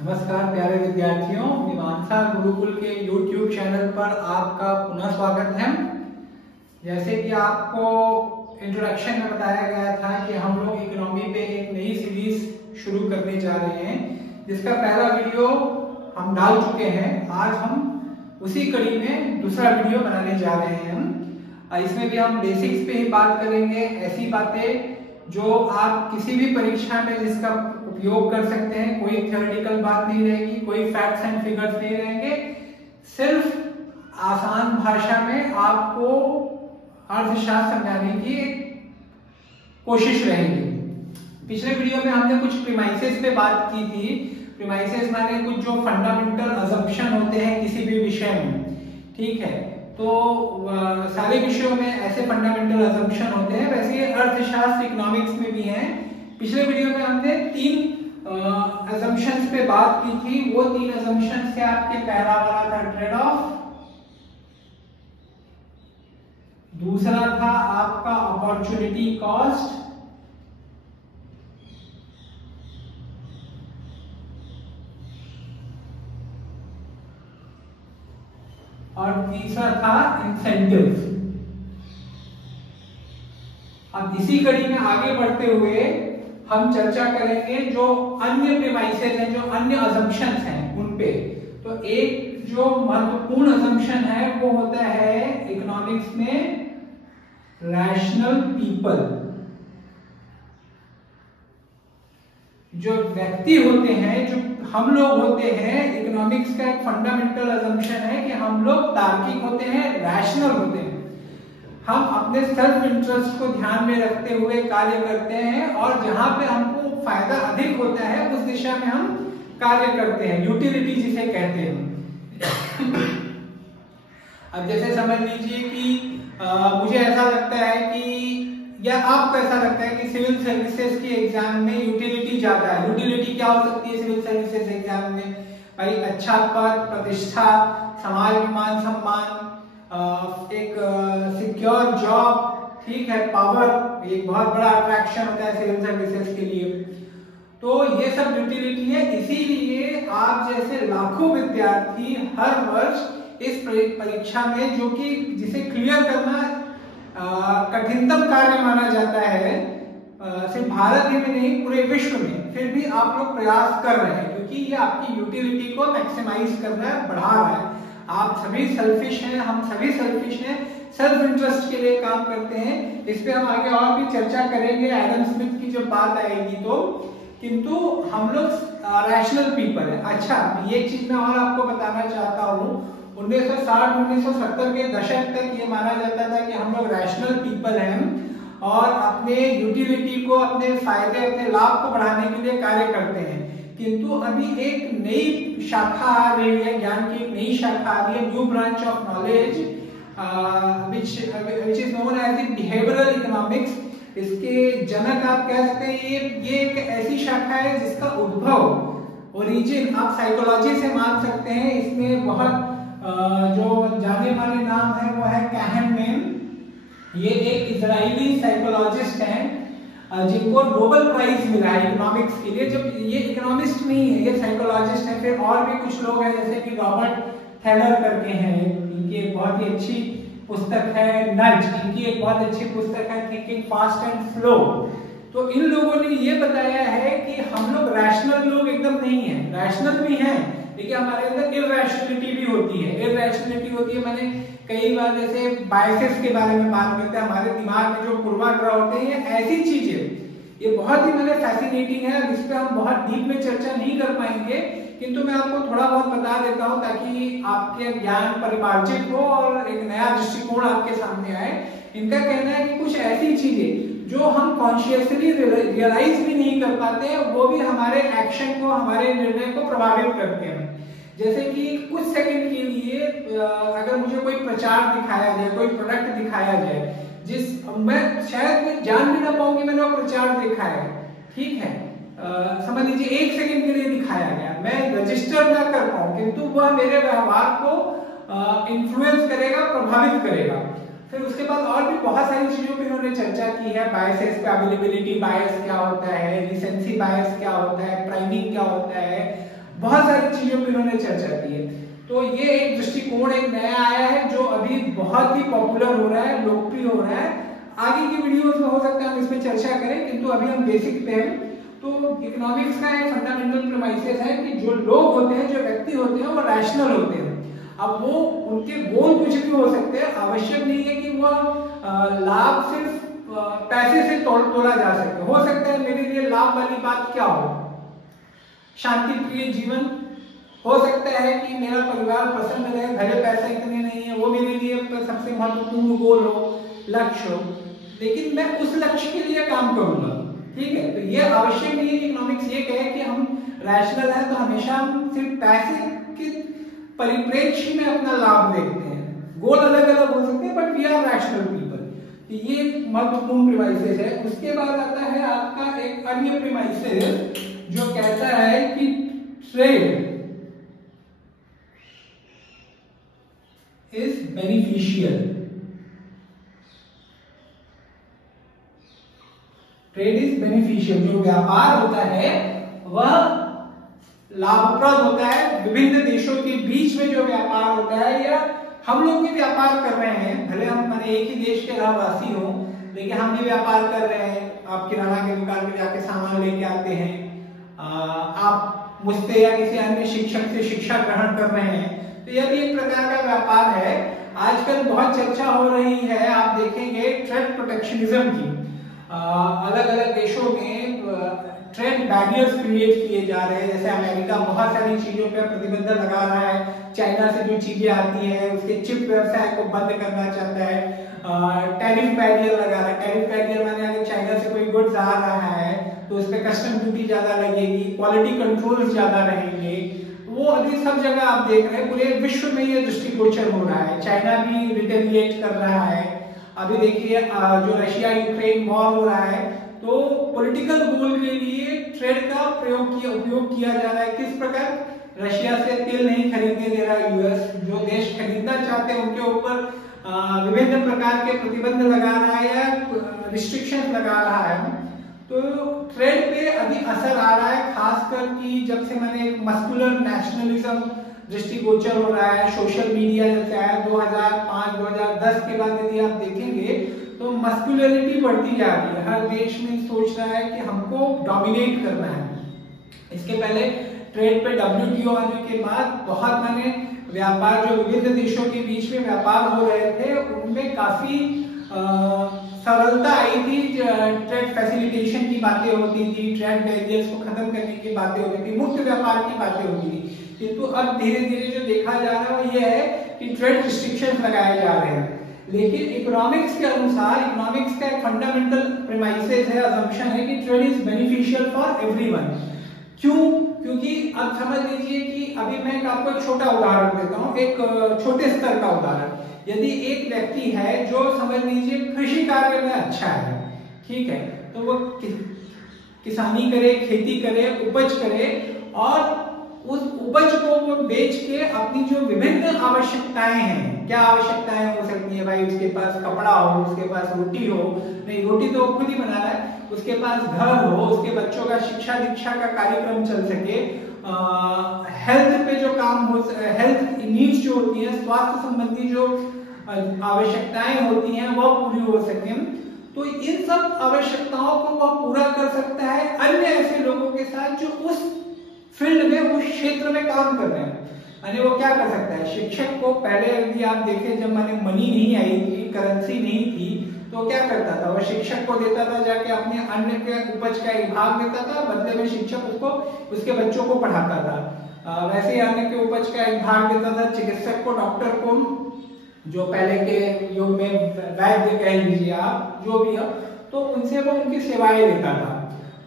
नमस्कार प्यारे विद्यार्थियों, मीमांसा गुरुकुल के YouTube चैनल पर आपका पुनः स्वागत है। जैसे कि आपको इंट्रोडक्शन में बताया गया था कि हम लोग इकोनॉमी पे एक नई सीरीज शुरू करने जा रहे हैं, जिसका पहला वीडियो हम डाल चुके हैं। आज हम उसी कड़ी में दूसरा वीडियो बनाने जा रहे हैं। इसमें भी हम बेसिक्स पे ही बात करेंगे, ऐसी बातें जो आप किसी भी परीक्षा में जिसका उपयोग कर सकते हैं। कोई थ्योरेटिकल बात नहीं रहेगी, कोई फैक्ट्स एंड फिगर्स नहीं रहेंगे, सिर्फ आसान भाषा में आपको अर्थशास्त्र समझाने की कोशिश रहेगी। पिछले वीडियो में हमने कुछ प्रीमाइसेस पे बात की थी। प्रीमाइसेस माने कुछ जो फंडामेंटल अजम्पशन होते हैं किसी भी विषय में, ठीक है। तो सारे विषयों में ऐसे फंडामेंटल अजम्पशन होते हैं, वैसे ही अर्थशास्त्र इकोनॉमिक्स में भी हैं। पिछले वीडियो में हमने 3 अजम्पशंस पे बात की थी। वो 3 अजम्पशंस से आपके पहला वाला था ट्रेड ऑफ, दूसरा था आपका अपॉर्चुनिटी कॉस्ट, और तीसरा था इंसेंटिव। अब इसी कड़ी में आगे बढ़ते हुए हम चर्चा करेंगे जो अन्य प्रीमाइसेस हैं, जो अन्य अजम्पशंस हैं उन पे। तो एक जो महत्वपूर्ण अजम्पशन है वो होता है इकोनॉमिक्स में रैशनल पीपल। जो व्यक्ति होते हैं, जो हम लोग होते हैं, इकोनॉमिक्स का एक फंडामेंटल अजम्पशन है कि हम लोग तार्किक होते हैं, रैशनल होते हैं। हम अपने सेल्फ इंटरेस्ट को ध्यान में रखते हुए कार्य करते हैं, और जहां पे हमको फायदा अधिक होता है उस दिशा में हम कार्य करते हैं, यूटिलिटी जिसे कहते हैं। अब जैसे समझ लीजिए कि मुझे ऐसा लगता है कि, या आपको ऐसा लगता है कि सिविल सर्विसेज के एग्जाम में यूटिलिटी ज्यादा है। यूटिलिटी क्या हो सकती है सिविल सर्विसेज एग्जाम में? भाई अच्छा पद, प्रतिष्ठा, समाज में मान सम्मान, एक सिक्योर जॉब, ठीक है, पावर, एक बहुत बड़ा अट्रैक्शन होता है सिविल सर्विसेज के लिए। तो ये सब यूटिलिटी है। इसीलिए आप जैसे लाखों विद्यार्थी हर वर्ष इस परीक्षा में, जो कि जिसे क्लियर करना कठिनतम कार्य माना जाता है, सिर्फ भारत ही में नहीं पूरे विश्व में, फिर भी आप लोग प्रयास कर रहे हैं, क्योंकि ये आपकी यूटिलिटी को मैक्सिमाइज कर रहा है, बढ़ा रहा है। आप सभी सेल्फिश हैं, हम सभी सेल्फिश हैं, सेल्फ इंटरेस्ट के लिए काम करते हैं। इस पे हम आगे और भी चर्चा करेंगे, एडम स्मिथ की जब बात आएगी तो। किंतु हम लोग रैशनल पीपल है। अच्छा, ये चीज मैं और आपको बताना चाहता हूँ। 1960-1970 के दशक तक ये माना जाता था कि हम लोग रैशनल पीपल हैं और अपने यूटिलिटी को, अपने फायदे, अपने लाभ को बढ़ाने के लिए कार्य करते हैं। किंतु अभी एक नई शाखा आ रही है, ज्ञान की एक नई शाखा आ रही है, new branch of knowledge, which is known as behavioral economics। इसके जनक आप कह सकते हैं, ये एक ऐसी शाखा है जिसका उद्भव, ओरिजिन आप साइकोलॉजी से मान सकते हैं। इसमें बहुत जो जाने माने नाम है वो है कहनेमैन। ये एक इजरायली साइकोलॉजिस्ट हैं जिनको नोबेल प्राइज मिला है इकोनॉमिक्स के लिए। जब ये इकोनॉमिस्ट नहीं है, ये साइकोलॉजिस्ट है। फिर और भी कुछ लोग हैं, जैसे कि रॉबर्ट थैलर करके हैं, इनकी एक बहुत ही अच्छी पुस्तक है नज, इनकी एक बहुत अच्छी पुस्तक है थिंकिंग फास्ट एंड स्लो। तो इन लोगों ने ये बताया है कि हम लोग रैशनल लोग एकदम नहीं है, रैशनल भी हैं, लेकिन हमारे अंदर इरैशनलिटी भी होती है। इरैशनलिटी होती है माने कई बार जैसे बायसेस के बारे में बात करते हैं, हमारे दिमाग में जो पूर्वाग्रह होते हैं, ये ऐसी चीजें, ये बहुत ही मैंने फैसिनेटिंग है। इस पे हम बहुत डीप में चर्चा नहीं कर पाएंगे, किंतु मैं आपको थोड़ा बहुत बता देता हूं ताकि आपके ज्ञान परिमार्जित हो और एक नया दृष्टिकोण आपके सामने आए। इनका कहना है कि कुछ ऐसी चीजें जो हम कॉन्शियसली रियलाइज भी नहीं कर पाते हैं, वो भी हमारे एक्शन को, हमारे निर्णय को प्रभावित करते हैं। जैसे कि कुछ सेकंड के लिए अगर मुझे कोई प्रचार दिखाया जाए, कोई प्रोडक्ट दिखाया जाए, जिस मैं शायद जान भी ना पाऊं कि मैंने वो प्रचार देखा है, ठीक है, समझ लीजिए 1 सेकंड के लिए दिखाया गया, मैं रजिस्टर ना कर पाऊं, किंतु वह मेरे व्यवहार को इन्फ्लुएंस करेगा, प्रभावित करेगा। फिर उसके बाद और भी बहुत सारी चीजों पर इन्होंने चर्चा की है। बायसेस पे अवेलेबिलिटी बायस क्या होता है, रिसेंसी बायस क्या होता है, प्राइमिंग क्या होता है, बहुत सारी चीजों पर इन्होंने चर्चा की है। तो ये एक दृष्टिकोण एक नया आया है जो अभी बहुत ही पॉपुलर हो रहा है, लोकप्रिय हो रहा है। आगे की वीडियोस में हो सकता है हम इसमें चर्चा करें, किंतु अभी हम बेसिक पे हैं। तो इकोनॉमिक्स का एक फंडामेंटल प्रीमाइसेस है कि जो लोग होते हैं, जो व्यक्ति होते हैं, वो रैशनल होते हैं। अब वो उनके गोल कुछ भी हो सकते हैं, आवश्यक नहीं है कि वो लाभ सिर्फ पैसे से तोला जा सके। हो सकता है मेरे लिए लाभ वाली बात क्या हो, शांति प्रिय जीवन, हो सकता है कि मेरा परिवार प्रसन्न रहे, भले पैसे इतने नहीं है, वो मेरे लिए सबसे महत्वपूर्ण गोल हो, लक्ष्य हो, लेकिन मैं उस लक्ष्य के लिए काम करूंगा। ठीक है, तो ये आवश्यक नहीं है कि इकोनॉमिक्स ये कहे कि हम रैशनल है तो हमेशा हम सिर्फ पैसे के परिप्रेक्ष्य में अपना लाभ देखते हैं। गोल अलग अलग हो सकते हैं, but we are rational people. ये महत्वपूर्ण प्रीमाइसेस है। उसके बाद आता है आपका एक अन्य प्रीमाइसेस जो कहता है कि trade is beneficial. Trade is beneficial, जो व्यापार होता है वह लाभप्रद होता है। विभिन्न देशों के बीच में जो व्यापार होता है, या हम लोग भी व्यापार कर रहे हैं, भले हम माने एक ही देश के रहवासी हो, लेकिन हम भी व्यापार कर रहे हैं। आप किराना की दुकान में जाके सामान लेके आते हैं, आप मुझसे या किसी अन्य शिक्षक से शिक्षा ग्रहण कर रहे हैं, तो यह भी एक प्रकार का व्यापार है। आजकल बहुत चर्चा हो रही है, आप देखेंगे ट्रेड प्रोटेक्शनिज्म की। अलग अलग देशों में ट्रेड बैरियर्स क्रिएट किए जा रहे हैं। जैसे अमेरिका बहुत सारी चीजों पर प्रतिबंध लगा रहा है, चाइना से जो चीजें आती है उसके चिप व्यवसाय को बंद करना चाहता है, टैरिफ बैरियर लगा रहा है। टैरिफ बैरियर माने अगर चाइना से कोई गुड्स आ रहा है तो उस पर कस्टम ड्यूटी ज्यादा लगेगी, क्वालिटी कंट्रोल्स ज्यादा रहेंगे। वो अभी सब जगह आप देख रहे हैं, पूरे विश्व में ये दृष्टिगोचर हो रहा है। चाइना भी रिटेलिएट कर रहा है। अभी देखिए जो रशिया यूक्रेन वॉर हो रहा है, तो पॉलिटिकल गोल के लिए ट्रेड का उपयोग किया जा रहा है। किस प्रकार? रशिया से तेल नहीं खरीदने दे रहा है यूएस, जो देश खरीदना चाहते हैं उनके ऊपर विभिन्न प्रकार के प्रतिबंध लगा रहा है या रिस्ट्रिक्शन लगा रहा है। तो ट्रेड पे अभी असर आ रहा है, खासकर कि जब से मैंने मस्कुलर नेशनलिज्म दृष्टिगोचर हो रहा है, सोशल मीडिया जब से आया 2005-2010 के बाद यदि आप देखेंगे तो मस्कुलरिटी बढ़ती जा रही है। हर देश में सोच रहा है कि हमको डोमिनेट करना है। इसके पहले ट्रेड पे WTO आने के बाद बहुत माने व्यापार जो विभिन्न देशों के बीच में व्यापार हो रहे थे, उनमें काफी सरलता आई थी। ट्रेड फैसिलिटेशन की बातें होती थी, ट्रेड बैरियर्स को खत्म करने की बातें होती थी, मुक्त व्यापार की बातें होती थी। किंतु अब धीरे धीरे जो देखा जा रहा है वो ये है कि ट्रेड रिस्ट्रिक्शंस लगाए जा रहे हैं। लेकिन इकोनॉमिक्स के अनुसार, इकोनॉमिक्स का एक फंडामेंटल प्रीमाइसेस है, असम्पशन है कि trade is beneficial for everyone. क्यों? क्योंकि अब समझ लीजिए कि अभी मैं आपको एक छोटा उदाहरण देता हूँ, एक छोटे स्तर का उदाहरण। यदि एक व्यक्ति है जो समझ लीजिए कृषि कार्य में अच्छा है, ठीक है, तो वो किसानी करे, खेती करे, उपज करे और उस उपज को वो बेच के अपनी जो विभिन्न आवश्यकताएं हैं, क्या आवश्यकताएं हो सकती है भाई, उसके पास कपड़ा हो, उसके पास रोटी हो, नहीं रोटी तो खुद ही बना रहा है, उसके पास घर हो, उसके बच्चों का शिक्षा दीक्षा का कार्यक्रम चल सके, हेल्थ पे जो काम हो, हेल्थ नीड्स जो होती है, स्वास्थ्य संबंधी जो आवश्यकताएं होती हैं वह पूरी हो सके। तो इन सब आवश्यकताओं को वह पूरा कर सकता है अन्य ऐसे लोगों के साथ जो उस फील्ड में, उस क्षेत्र में काम कर रहे हैं। यानी वो क्या कर सकता है? शिक्षक को पहले यदि आप देखें, जब माने मनी नहीं आई थी, करेंसी नहीं थी, तो क्या करता था? वह शिक्षक को देता था जाके अपने अन्न के उपज का एक भाग देता था, बदले में शिक्षक उसको उसके बच्चों को पढ़ाता था। वैसे ही अन्न के उपज का एक भाग देता था चिकित्सक को, डॉक्टर को, जो पहले के युग में वैद्य कह लीजिए आप, जो भी हो, तो उनसे वो उनकी सेवाएं लेता था।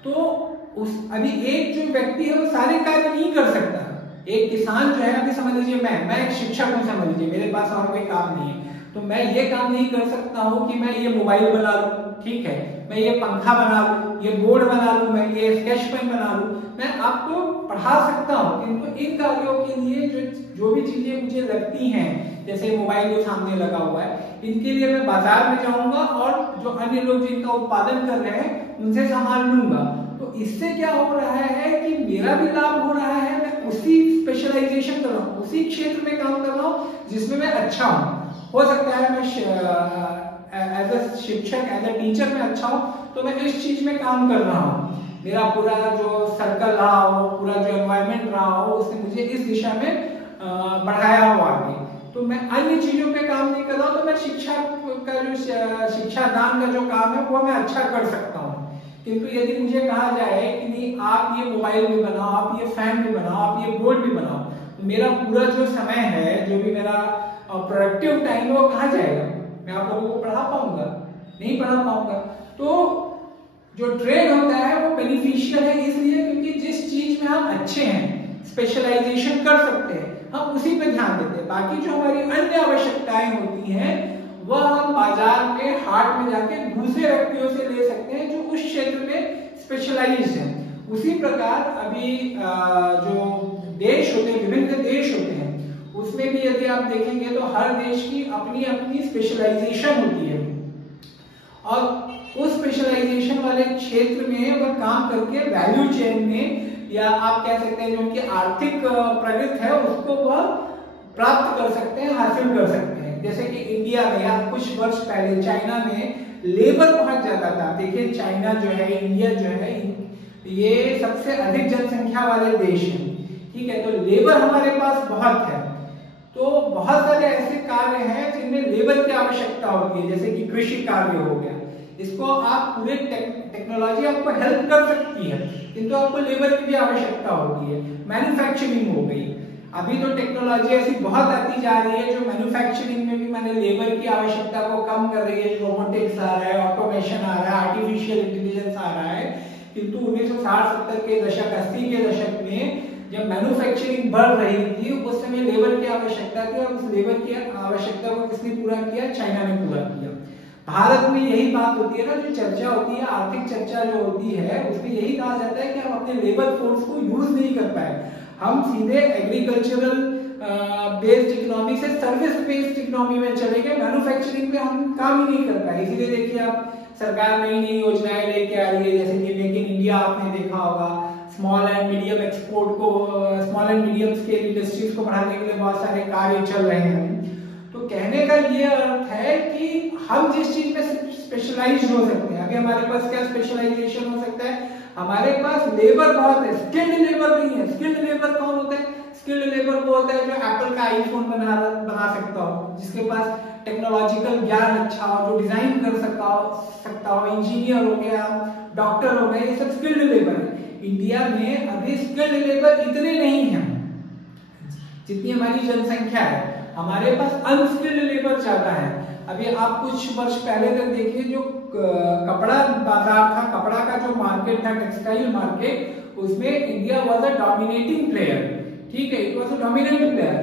तो उस अभी एक जो व्यक्ति है वो सारे कार्य नहीं कर सकता। एक किसान जो है, अभी समझ लीजिए मैं एक शिक्षक हूँ, समझ लीजिए मेरे पास और कोई काम नहीं है, तो मैं ये काम नहीं कर सकता हूँ कि मैं ये मोबाइल बना लूं, ठीक है, मैं ये पंखा बना लूं, ये बोर्ड बना लूं, मैं ये स्केच पेन बना लूं। मैं आपको पढ़ा सकता हूँ, किंतु इन कार्यों के लिए जो भी चीजें मुझे लगती हैं, जैसे मोबाइल जो सामने लगा हुआ है, इनके लिए मैं बाजार में जाऊंगा और जो अन्य लोग जिनका उत्पादन कर रहे हैं उनसे सामान लूंगा। तो इससे क्या हो रहा है कि मेरा भी लाभ हो रहा है, मैं उसी स्पेशलाइजेशन कर रहा हूँ, उसी क्षेत्र में काम कर रहा हूँ जिसमें मैं अच्छा हूँ। हो सकता है मैं एज अ शिक्षक, एज अ टीचर में अच्छा हूँ, तो मैं इस चीज में काम कर रहा हूँ, मेरा पूरा जो सर्कल रहा हो, पूरा जो एनवायरमेंट रहा हो, उसने मुझे इस दिशा में बढ़ाया हो आगे। तो मैं अन्य चीजों पे काम नहीं कर रहा हूँ, तो मैं शिक्षा का जो शिक्षादान का जो काम है वो मैं अच्छा कर सकता हूँ। किंतु यदि मुझे कहा जाए कि नहीं आप ये मोबाइल भी बनाओ, आप ये फैन भी बनाओ, आप ये बोर्ड भी बनाओ, तो मेरा पूरा जो समय है, जो भी मेरा प्रोडक्टिव टाइम है, वो कहाँ जाएगा? मैं आप लोगों को पढ़ा पाऊंगा? नहीं पढ़ा पाऊंगा। तो जो ट्रेड होता है वो बेनिफिशियल है इसलिए क्योंकि जिस चीज में हम अच्छे हैं, स्पेशलाइजेशन कर सकते हैं, हम उसी पे ध्यान देते हैं। बाकी जो हमारी अन्य आवश्यकताएं होती हैं वह हम बाजार में, हाट में जाके दूसरे व्यक्तियों से ले सकते हैं जो उस क्षेत्र में स्पेशलाइज्ड हैं। उसी प्रकार अभी जो देश होते हैं, विभिन्न देश होते हैं, उसमें भी यदि आप देखेंगे तो हर देश की अपनी अपनी स्पेशलाइजेशन होती है और उस स्पेशलाइजेशन वाले क्षेत्र में वह काम करके वैल्यू चेन में, या आप कह सकते हैं जो उनकी आर्थिक प्रगति है उसको वह प्राप्त कर सकते हैं, हासिल कर सकते हैं। जैसे कि इंडिया में या कुछ वर्ष पहले चाइना में लेबर बहुत ज्यादा था। देखिए चाइना जो है, इंडिया जो है, ये सबसे अधिक जनसंख्या वाले देश हैं, ठीक है। तो लेबर हमारे पास बहुत है, तो बहुत सारे ऐसे कार्य हैं जिनमें लेबर की आवश्यकता होती है, जैसे कि कृषि कार्य हो गया। इसको आप पूरे टेक्नोलॉजी आपको हेल्प कर सकती है, किंतु आपको लेबर की भी आवश्यकता होती है। मैन्युफैक्चरिंग हो गई, अभी तो टेक्नोलॉजी ऐसी बहुत आती जा रही है जो मैन्युफैक्चरिंग में भी मैंने लेबर की आवश्यकता को कम कर रही है। रोबोटिक्स आ रहा है, ऑटोमेशन आ रहा है, आर्टिफिशियल इंटेलिजेंस आ रहा है। किंतु 1960-70 के दशक, 80 के दशक में जब मैन्युफैक्चरिंग बढ़ रही थी उस समय लेबर की आवश्यकता थी, और उस लेबर की आवश्यकता को किसने पूरा किया? चाइना ने पूरा किया। भारत में यही बात होती है ना, जो चर्चा होती है, आर्थिक चर्चा जो होती है, उसमें यही कहा जाता है कि हम अपने लेबर फोर्स को यूज नहीं कर पाए, हम सीधे एग्रीकल्चरल बेस्ड इकोनॉमी से सर्विस बेस्ड इकोनॉमी में चले गए, मैन्युफैक्चरिंग पे हम काम ही नहीं कर पाए। इसीलिए देखिए आप सरकार नई नई योजनाएं लेके आ रही है, जैसे कि मेक इन इंडिया आपने देखा होगा, स्मॉल एंड मीडियम एक्सपोर्ट को, small and medium scale industries को बढ़ाने के लिए बहुत सारे कार्य चल रहे हैं। तो कहने का ये अर्थ है कि हम जिस चीज में स्पेशलाइज्ड हो सकते हैं, अभी हमारे पास क्या स्पेशलाइजेशन हो सकता है? हमारे पास लेबर बहुत है, स्किल्ड लेबर नहीं है। स्किल्ड लेबर कौन होता है? स्किल्ड लेबर वो होता है जो एप्पल का आईफोन बना सकता हो, जिसके पास टेक्नोलॉजिकल ज्ञान अच्छा हो, जो डिजाइन कर सकता हो, इंजीनियर हो गया, डॉक्टर हो गए, ये सब स्किल्ड लेबर है। इंडिया में अभी स्किल्ड लेबर इतने नहीं हैं जितनी हमारी जनसंख्या है, हमारे पास अनस्किल्ड लेबर ज्यादा है। अभी आप कुछ वर्ष पहले तक देखिए, जो कपड़ा बाजार था, कपड़ा का जो मार्केट था, टेक्सटाइल मार्केट, उसमें India was a dominating player, ठीक है, it was a dominant player.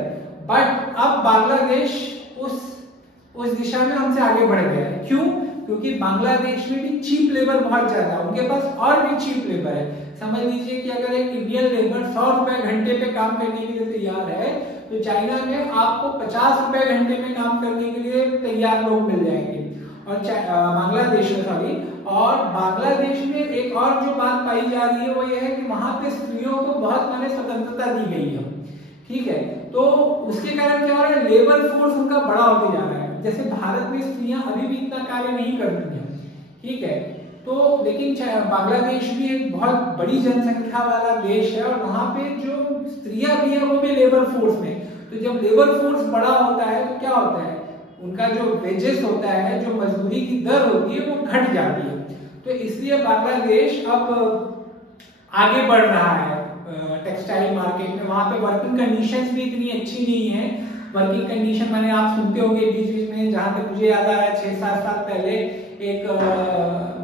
But अब बांग्लादेश उस दिशा में हमसे आगे बढ़ गया है। क्यों? क्योंकि बांग्लादेश में भी चीप लेबर बहुत ज्यादा है, उनके पास और भी चीप लेबर है। समझ लीजिए कि अगर एक इंडियन लेबर 100 रुपए घंटे पे काम करने के लिए तैयार है, तो चाइना में आपको 50 रुपए घंटे में काम करने के लिए तैयार लोग मिल जाएंगे। और बांग्लादेश में, सॉरी, और बांग्लादेश में एक और जो बात पाई जा रही है वो ये है कि वहां पे स्त्रियों को बहुत माने स्वतंत्रता दी गई है, ठीक है। तो उसके कारण क्या हो रहा है? लेबर फोर्स उनका बड़ा होते जा रहा है। जैसे भारत में स्त्रियां अभी भी इतना कार्य नहीं करती हैं, ठीक है। तो लेकिन बांग्लादेश भी एक बहुत बड़ी जनसंख्या वाला देश है, और वहां पे जो स्त्रियां भी है वो भी लेबर फोर्स में। तो जब लेबर फोर्स बड़ा होता है तो क्या होता है? उनका जो वेजेस होता है, जो मजदूरी की दर होती है, वो घट जाती है। तो इसलिए बांग्लादेश अब आगे बढ़ रहा है टेक्सटाइल मार्केट में। वहां पे वर्किंग कंडीशंस भी इतनी अच्छी नहीं है। वर्किंग कंडीशन मैंने आप सुनते होंगे बीच बीच में, जहां तक मुझे याद आ रहा है 6-7 साल पहले एक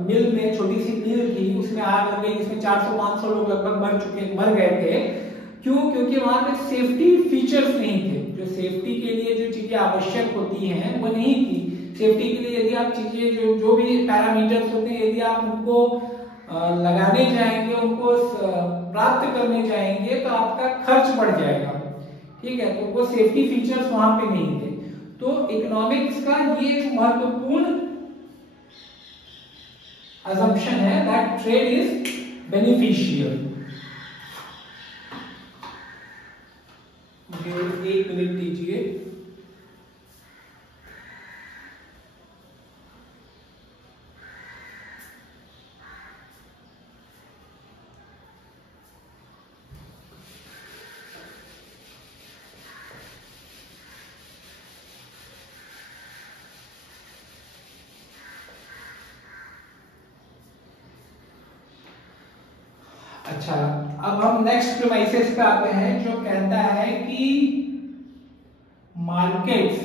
मिल में, छोटी सी मिल थी, उसमें आग लग गई, जिसमें 400-500 लोग लगभग मर गए थे। क्यों? क्योंकि वहां पे सेफ्टी फीचर्स नहीं थे। जो सेफ्टी के लिए जो चीजें आवश्यक होती हैं वो नहीं थी। सेफ्टी के लिए यदि आप चीजें जो भी पैरामीटर्स होते हैं, यदि आप उनको लगाने जाएंगे, उनको प्राप्त करने जाएंगे, तो आपका खर्च बढ़ जाएगा, ठीक है। तो वो सेफ्टी फीचर्स वहां पे नहीं थे। तो इकोनॉमिक्स का ये एक महत्वपूर्ण assumption है that trade is beneficial। अच्छा, अब हम नेक्स्ट प्रीमाइसेस पे आते हैं जो कहता है कि markets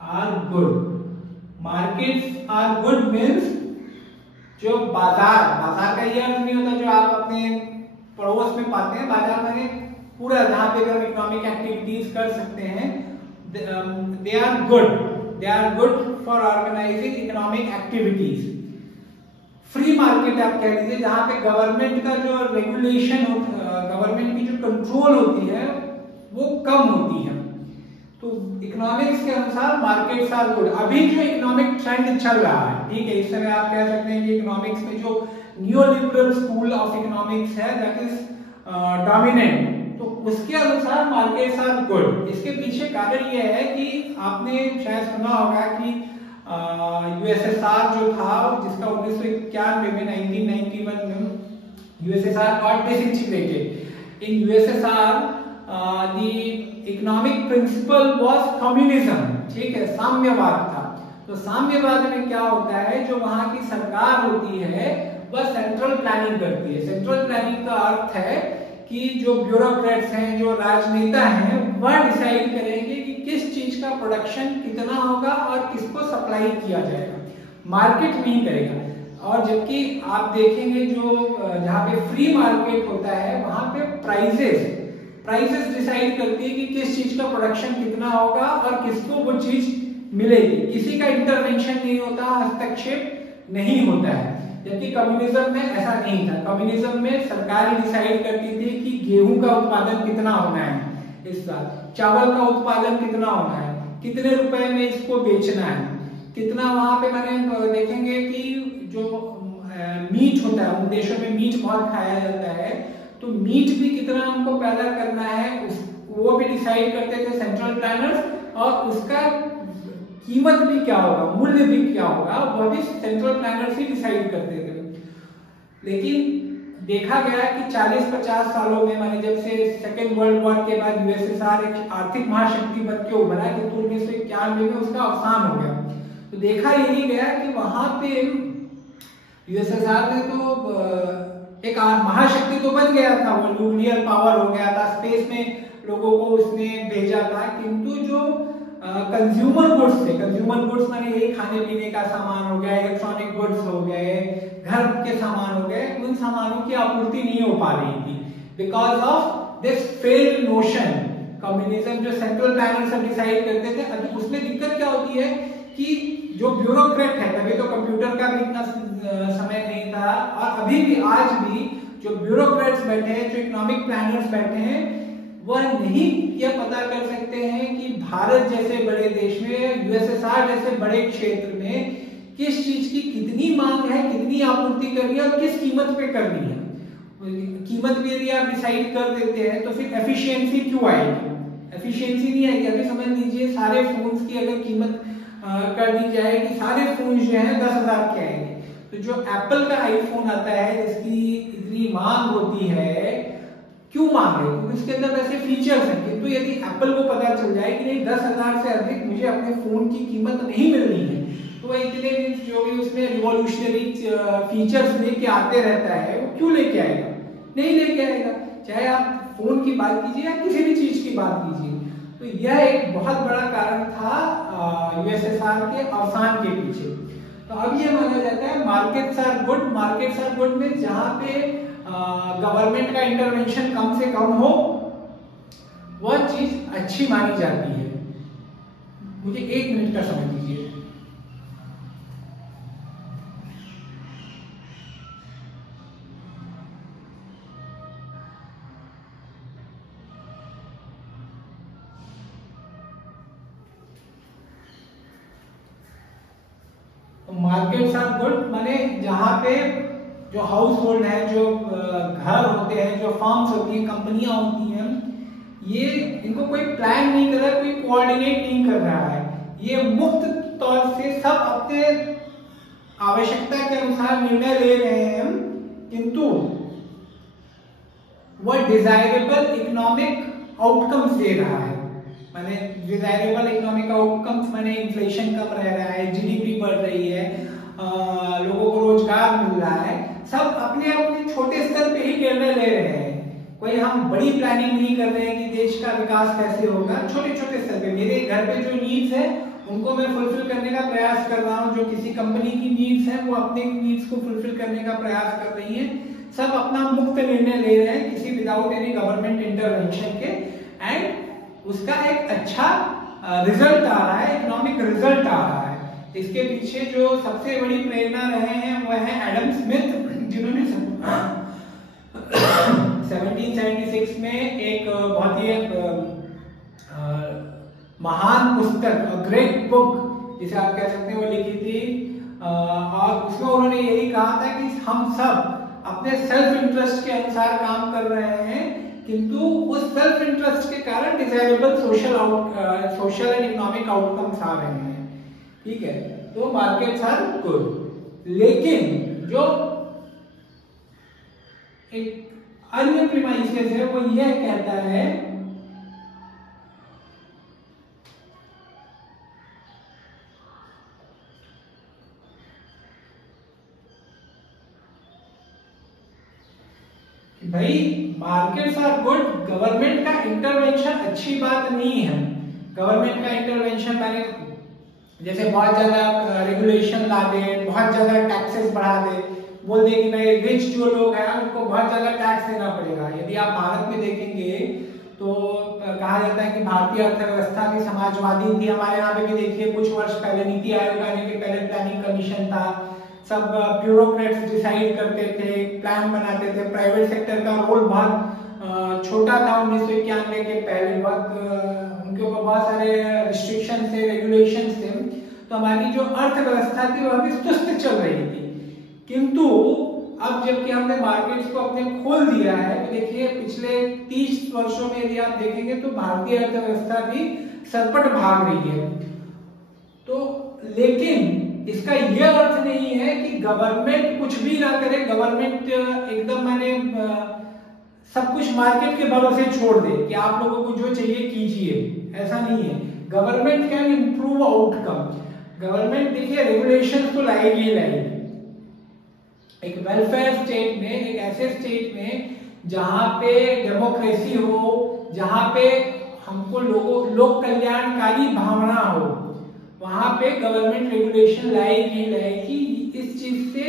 are good. Markets are good means जो बाजार का ये अर्थ नहीं होता जो आप अपने पड़ोस में पाते हैं। बाजार माने पूरा जहां पे हम इकोनॉमिक एक्टिविटीज कर सकते हैं। They are good for organising economic activities. Free market आप कह लीजिए जहां पे गवर्नमेंट का जो रेगुलेशन गवर्नमेंट की जो कंट्रोल होती है वो कम होती है। तो इकोनॉमिक्स के अनुसार मार्केट्स आर गुड। अभी जो इकोनॉमिक ट्रेंड चल रहा है, ठीक है, इस समय आप कह सकते हैं कि इकोनॉमिक्स में जो नियोलिबरल स्कूल ऑफ इकोनॉमिक्स है दैट इज डोमिनेंट, तो उसके अनुसार मार्केट्स आर गुड। इसके पीछे कारण यह है कि आपने शायद सुना होगा कि यूएसएसआर जो था जिसका 1991 में 1991 में USSR got disintegrated. In USSR the economic principle was communism, ठीक है, साम्यवाद था। तो साम्यवाद में क्या होता है, जो वहां की सरकार होती है वह सेंट्रल प्लानिंग करती है। सेंट्रल प्लानिंग का अर्थ है कि जो ब्यूरोक्रेट्स हैं, जो राजनेता हैं, वह डिसाइड करेंगे कि किस चीज का प्रोडक्शन कितना होगा और किसको सप्लाई किया जाएगा, मार्केट नहीं करेगा। और जबकि आप देखेंगे जो जहाँ पे फ्री मार्केट होता है वहां पे प्राइसेस डिसाइड करती है कि किस चीज का प्रोडक्शन कितना होगा और किसको वो चीज मिलेगी। किसी का इंटरवेंशन नहीं होता, हस्तक्षेप नहीं होता है। जबकि कम्युनिज्म में ऐसा नहीं था। कम्युनिज्म में सरकार ही डिसाइड करती थी कि गेहूं का उत्पादन कितना होना है इस साल, चावल का उत्पादन कितना होना है, कितने रुपए में इसको बेचना है, कितना वहां पे मैंने देखेंगे कि जो मीट होता है, उन देशों में मीट बहुत खाया जाता है, तो मीट भी कितना हमको पैदा करना है वो भी डिसाइड करते थे सेंट्रल प्लानर्स। और उसका कीमत भी क्या होगा, मूल्य भी क्या होगा, वह भी सेंट्रल प्लानर्स ही डिसाइड करते थे। लेकिन देखा गया कि 40-50 सालों में, माने जब से सेकेंड वर्ल्ड वॉर के बाद यूएसएसआर एक आर्थिक महाशक्ति बन के उभरा कि 1991 में उसका अवसान हो गया, तो देखा यही गया कि वहां पे यूएसएसआर ने तो एक महाशक्ति तो बन गया था, वो न्यूक्लियर पावर हो गया था, स्पेस में लोगों को उसने भेजा था, किंतु जो कंज्यूमर गुड्स थे, कंज्यूमर गुड्स माने यही खाने पीने का सामान हो गया, इलेक्ट्रॉनिक गुड्स हो गए, घर के सामान हो गए, उन सामानों की आपूर्ति नहीं हो पा रही थी because of this failed notion. Communism जो सेंट्रल प्लानर सब डिसाइड करते थे, अभी उसमें दिक्कत क्या होती है कि जो ब्यूरोक्रेट है, तभी तो कंप्यूटर का भी इतना समय नहीं था, और अभी भी आज भी जो ब्यूरोक्रेट्स बैठे हैं, जो इकोनॉमिक प्लानर्स बैठे हैं, वह नहीं यह पता कर सकते हैं कि भारत जैसे बड़े देश में, यूएसएसआर जैसे बड़े क्षेत्र में किस चीज की कितनी मांग है, कितनी आपूर्ति करनी है और किस कीमत पे करनी है। कीमत भी यदि आप डिसाइड कर देते हैं तो फिर एफिशिएंसी क्यों आएगी, एफिशिएंसी नहीं आएगी। अभी समझ लीजिए सारे फोन्स की अगर कीमत कर दी जाए कि सारे फोन जो है 10,000 के आएंगे, तो जो एप्पल का आईफोन आता है जिसकी इतनी मांग होती है, क्यों मांग है, क्योंकि उसके अंदर वैसे फीचर्स हैं, किंतु यदि एप्पल को पता चल जाए कि नहीं 10,000 से अधिक मुझे अपने फोन की कीमत नहीं मिलनी है, तो वह इतने जो भी उसमें रिवॉल्यूशनरी फीचर्स लेके आते रहता है, वो क्यों लेके आएगा, नहीं लेके आएगा। चाहे आप फोन की बात कीजिए या किसी भी चीज की बात कीजिए। तो यह एक बहुत बड़ा कारण था यूएसएसआर के अवसान के पीछे। तो अब ये माना जाता है markets are good. Markets are good में जहां पे गवर्नमेंट का इंटरवेंशन कम से कम हो, वह चीज अच्छी मानी जाती है। मुझे 1 मिनट का समय दीजिए। मार्केट्स आर गुड माने जहां पे जो हाउस होल्ड है, जो घर होते हैं, जो फर्म्स होती हैं, कंपनियां होती हैं, ये इनको कोई प्लान नहीं कर रहा, कोई कोऑर्डिनेट नहीं कर रहा है, ये मुक्त तौर से सब अपने आवश्यकता के अनुसार निर्णय ले रहे हैं, किंतु वह डिजायरेबल इकोनॉमिक आउटकम्स दे रहा है। माने डिजायरेबल इकोनॉमिक आउटकम्स माने इन्फ्लेशन कम रह रहा है, जीडीपी बढ़ रही है, लोगों को रोजगार मिल रहा है, सब अपने अपने छोटे स्तर पे ही निर्णय ले रहे हैं। कोई हम बड़ी प्लानिंग नहीं कर रहे हैं कि देश का विकास कैसे होगा। छोटे छोटे स्तर पे मेरे घर पे जो नीड्स है उनको मैं फुलफिल करने का प्रयास कर रहा हूँ, जो किसी कंपनी की नीड्स है वो अपने नीड्स को फुलफिल करने का प्रयास कर रही है। सब अपना मुक्त निर्णय ले रहे हैं किसी विदाउट एनी गवर्नमेंट इंटरवेंशन के, एंड उसका एक अच्छा रिजल्ट आ रहा है, इकोनॉमिक रिजल्ट आ रहा है। इसके पीछे जो सबसे बड़ी प्रेरणा रहे हैं वो है एडम स्मिथ, जिन्होंने 1776 में एक बहुत ही महान पुस्तक, ग्रेट बुक जिसे आप कह सकते हैं, वो लिखी थी। और उसमें उन्होंने यही कहा था कि हम सब अपने सेल्फ इंटरेस्ट के अनुसार काम कर रहे हैं, किंतु उस सेल्फ इंटरेस्ट के कारण desirable social and economic outcomes आ रहे हैं। ठीक है, तो मार्केट्स आर गुड। लेकिन जो एक अन्य प्रीमाइसेस है वो यह कहता है कि भाई मार्केट्स आर गुड, गवर्नमेंट का इंटरवेंशन अच्छी बात नहीं है। गवर्नमेंट का इंटरवेंशन माने जैसे बहुत ज्यादा रेगुलेशन ला दे, बहुत ज्यादा टैक्सेस बढ़ा दे, बोल दे कि भाई रिच जो लोग हैं उनको बहुत ज्यादा टैक्स देना पड़ेगा। यदि आप भारत में देखेंगे तो कहा जाता है कि भारतीय अर्थव्यवस्था भी समाजवादी थी। हमारे यहाँ पे भी देखिए कुछ वर्ष पहले नीति आयोग आने के पहले प्लानिंग कमीशन था, सब ब्यूरोक्रेट्स डिसाइड करते थे, प्लान बनाते थे। प्राइवेट सेक्टर का रोल बहुत छोटा था 1991 के पहले, बहुत उनके ऊपर बहुत सारे रिस्ट्रिक्शन थे, रेगुलेशन थे, तो हमारी जो अर्थव्यवस्था थी वह भी सुस्त चल रही थी। किंतु अब जबकि हमने मार्केट्स को अपने खोल दिया है तो देखिए पिछले 30 वर्षों में यदि आप देखेंगे तो भारतीय अर्थव्यवस्था भी सरपट भाग रही है। तो लेकिन इसका यह अर्थ नहीं है कि गवर्नमेंट कुछ भी ना करे, गवर्नमेंट एकदम माने सब कुछ मार्केट के भरोसे छोड़ दे कि आप लोगों को जो चाहिए कीजिए, ऐसा नहीं है। Government can improve outcome. Government देखिए रेगुलेशन तो लाएगी ही लाएगी। एक वेलफेयर स्टेट में, एक ऐसे स्टेट में जहां पे डेमोक्रेसी हो, जहां पे हमको लोक कल्याणकारी भावना हो, वहां पे गवर्नमेंट रेगुलेशन लाएगी लाएगी। इस चीज से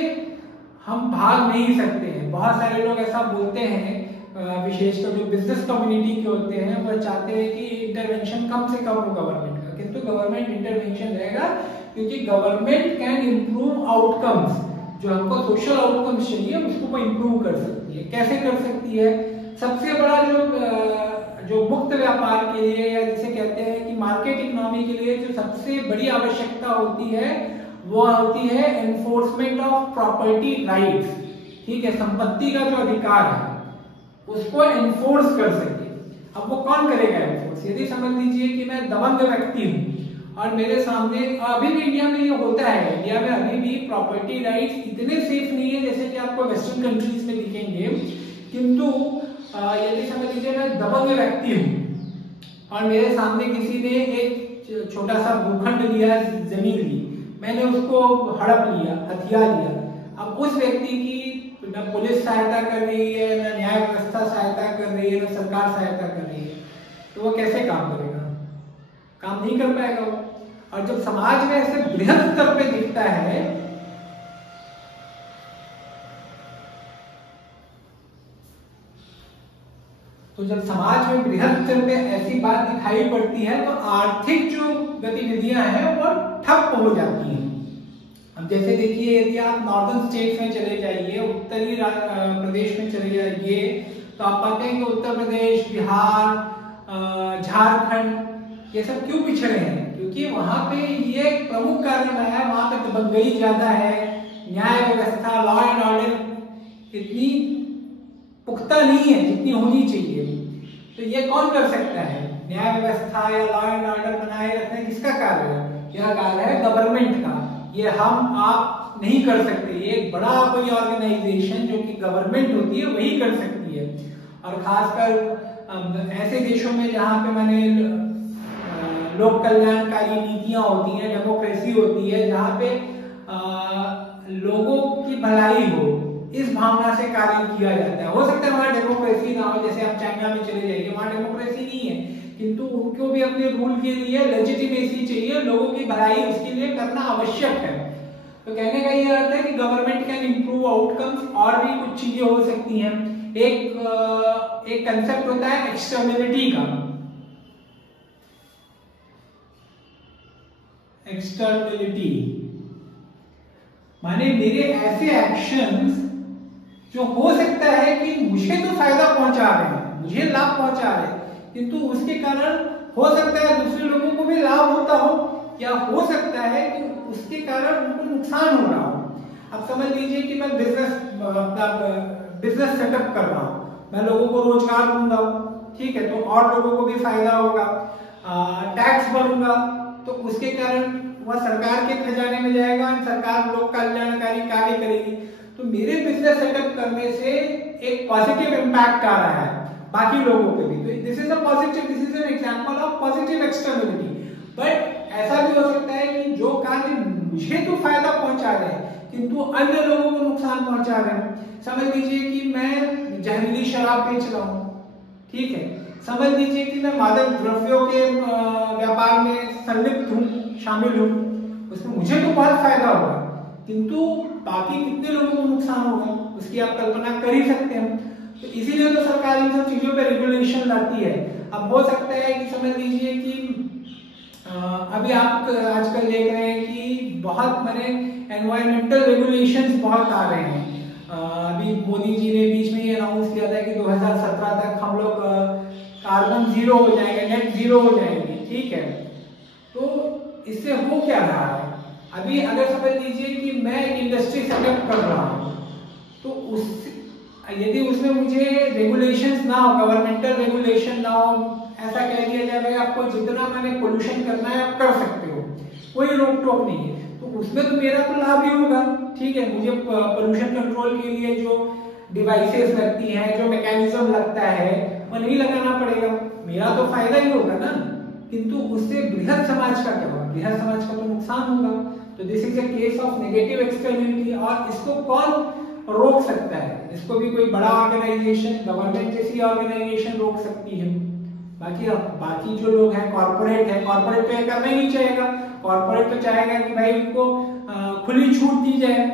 हम भाग नहीं सकते हैं। बहुत सारे लोग ऐसा बोलते हैं, विशेषकर जो बिजनेस कम्युनिटी के होते हैं, वो चाहते हैं कि इंटरवेंशन कम से कम हो गवर्नमेंट का, किंतु गवर्नमेंट इंटरवेंशन रहेगा क्योंकि गवर्नमेंट कैन इंप्रूव आउटकम्स। जो हमको सोशल आउटकम्स चाहिए उसको वो इंप्रूव कर सकती है। कैसे कर सकती है? सबसे बड़ा जो मुक्त व्यापार के लिए, या जिसे कहते हैं कि मार्केट इकोनॉमी के लिए जो सबसे बड़ी आवश्यकता होती है वो होती है एनफोर्समेंट ऑफ प्रॉपर्टी राइट्स। ठीक है, संपत्ति का जो अधिकार है उसको एनफोर्स कर सके। अब वो कौन करेगा एनफोर्स? यदि समझ लीजिए कि मैं दबंग व्यक्ति हूँ और मेरे सामने, अभी भी इंडिया में ये होता है, इंडिया में अभी भी प्रॉपर्टी राइट्स इतने सेफ नहीं है जैसे कि आपको वेस्टर्न कंट्रीज में दिखेंगे। किंतु यदि समझ लीजिए मैं दबंग व्यक्ति हूँ और मेरे सामने किसी ने एक छोटा सा भूखंड लिया, जमीन ली, मैंने उसको हड़प लिया, हथिया लिया। अब उस व्यक्ति की न पुलिस सहायता कर रही है, न न्याय व्यवस्था सहायता कर रही है, न सरकार सहायता कर रही है, तो वो कैसे काम करेगा? काम नहीं कर पाएगा वो। और जब समाज में ऐसे बृहद स्तर पे दिखता है तो जब समाज में बृहद स्तर पे ऐसी बात दिखाई पड़ती है तो आर्थिक जो गतिविधियां हैं वो ठप हो जाती हैं। अब जैसे देखिए, यदि आप नॉर्दर्न स्टेट्स में चले जाइए, उत्तरी प्रदेश में चले जाइए, तो आप पाते हैं कि उत्तर प्रदेश, बिहार, झारखंड, ये सब क्यों पिछड़े हैं? क्योंकि वहां पे ये प्रमुख कारण है, वहां पे दबंगई ज्यादा है, न्याय व्यवस्था, लॉ एंड ऑर्डर इतनी पुख्ता नहीं है जितनी होनी चाहिए। तो ये कौन कर सकता है? न्याय व्यवस्था या लॉ एंड ऑर्डर बनाए रखना किसका कार्य है? यह कार्य है गवर्नमेंट का। ये हम आप नहीं कर सकते। ये एक बड़ा कोई ऑर्गेनाइजेशन जो कि गवर्नमेंट होती है वही कर सकती है। और खासकर ऐसे देशों में जहां पे मैंने लोक कल्याणकारी नीतियां होती हैं, डेमोक्रेसी होती है, जहाँ पे लोगों की भलाई हो, इस भावना से कार्य किया जाता है। हो सकता है वहां डेमोक्रेसी ना हो, जैसे आप चाइना में चले जाइए, वहां डेमोक्रेसी नहीं है, किंतु उनको भी अपने रूल के लिए लेजिटिमेसी चाहिए, लोगों की भलाई उसके लिए करना आवश्यक है। तो कहने का ये अर्थ है कि गवर्नमेंट कैन इंप्रूव आउटकम्स, और भी कुछ चीजें हो सकती हैं। एक कंसेप्ट होता है एक्सटर्नलिटी का। एक्सटर्नलिटी माने मेरे ऐसे एक्शंस जो हो सकता है कि मुझे तो फायदा पहुंचा रहे हैं, मुझे लाभ पहुंचा रहे हैं, किंतु उसके कारण हो सकता है दूसरे लोगों को भी लाभ होता हो, या हो सकता है कि उसके कारण उनको नुकसान हो रहा हो। अब समझ लीजिए कि मैं बिजनेस सेटअप कर रहा हूं, मैं लोगों को रोजगार दूंगा, ठीक है, तो और लोगों को भी फायदा होगा। टैक्स भरूंगा तो उसके कारण वह सरकार के खजाने में जाएगा, सरकार लोक कल्याणकारी कार्य करेगी। तो मेरे बिजनेस सेटअप करने से एक पॉजिटिव इंपैक्ट आ रहा है बाकी लोगों पे भी। तो this is an example of positive externality. But ऐसा भी हो सकता है कि जो कार्य मुझे तो फायदा पहुंचा रहे हैं किंतु अन्य लोगों को नुकसान पहुंचा रहे हैं। समझ लीजिए कि मैं जहरीली शराब बेच रहा हूं, ठीक है, समझ लीजिए कि मैं मादक द्रव्यों के व्यापार में संलिप्त हूं, शामिल हूं, उसमें मुझे तो बहुत फायदा होगा, किंतु बाकी कितने लोगों को नुकसान होगा उसकी आप कल्पना कर ही सकते हैं। तो इसीलिए तो सरकार इन सब चीजों पे रेगुलेशन लाती है। अब हो सकता है कि समझ लीजिए कि अभी आप आजकल देख रहे हैं कि बहुत बड़े एनवायरमेंटल रेगुलेशंस बहुत आ रहे हैं। अभी मोदी जी ने बीच में ये अनाउंस किया था कि 2017 तक हम लोग कार्बन जीरो हो जाएंगे, नेट जीरो हो जाएंगे, ठीक है। तो इससे हो क्या रहा है, अभी अगर समझ लीजिए कि मैं एक इंडस्ट्री सेटअप कर रहा हूं, तो उस यदि उसमें मुझे रेगुलेशंस ना हो, गवर्नमेंटल रेगुलेशन ना हो, ऐसा कह दिया जाए भाई आपको जितना मैंने पोल्यूशन करना है आप कर सकते हो, कोई रोक टोक नहीं है, तो उसमें तो मेरा तो लाभ ही होगा, ठीक है। मुझे पोल्यूशन कंट्रोल के लिए जो डिवाइसेस लगती हैं, जो मैकेनिज्म लगता है, वो नहीं लगाना पड़ेगा, मेरा तो फायदा ही होगा ना। किंतु उससे बृहद समाज का क्या होगा, बृहद समाज का तो नुकसान होगा। तो this is a case of negative externality. और इसको कौन रोक सकता है, इसको भी कोई बड़ा ऑर्गेनाइजेशन, गवर्नमेंट जैसी ऑर्गेनाइजेशन रोक सकती है। बाकी जो लोग हैं, कॉर्पोरेट है, कॉर्पोरेट तो करना ही नहीं चाहेगा। कॉर्पोरेट तो चाहेगा कि भाई उनको खुली छूट दी जाए,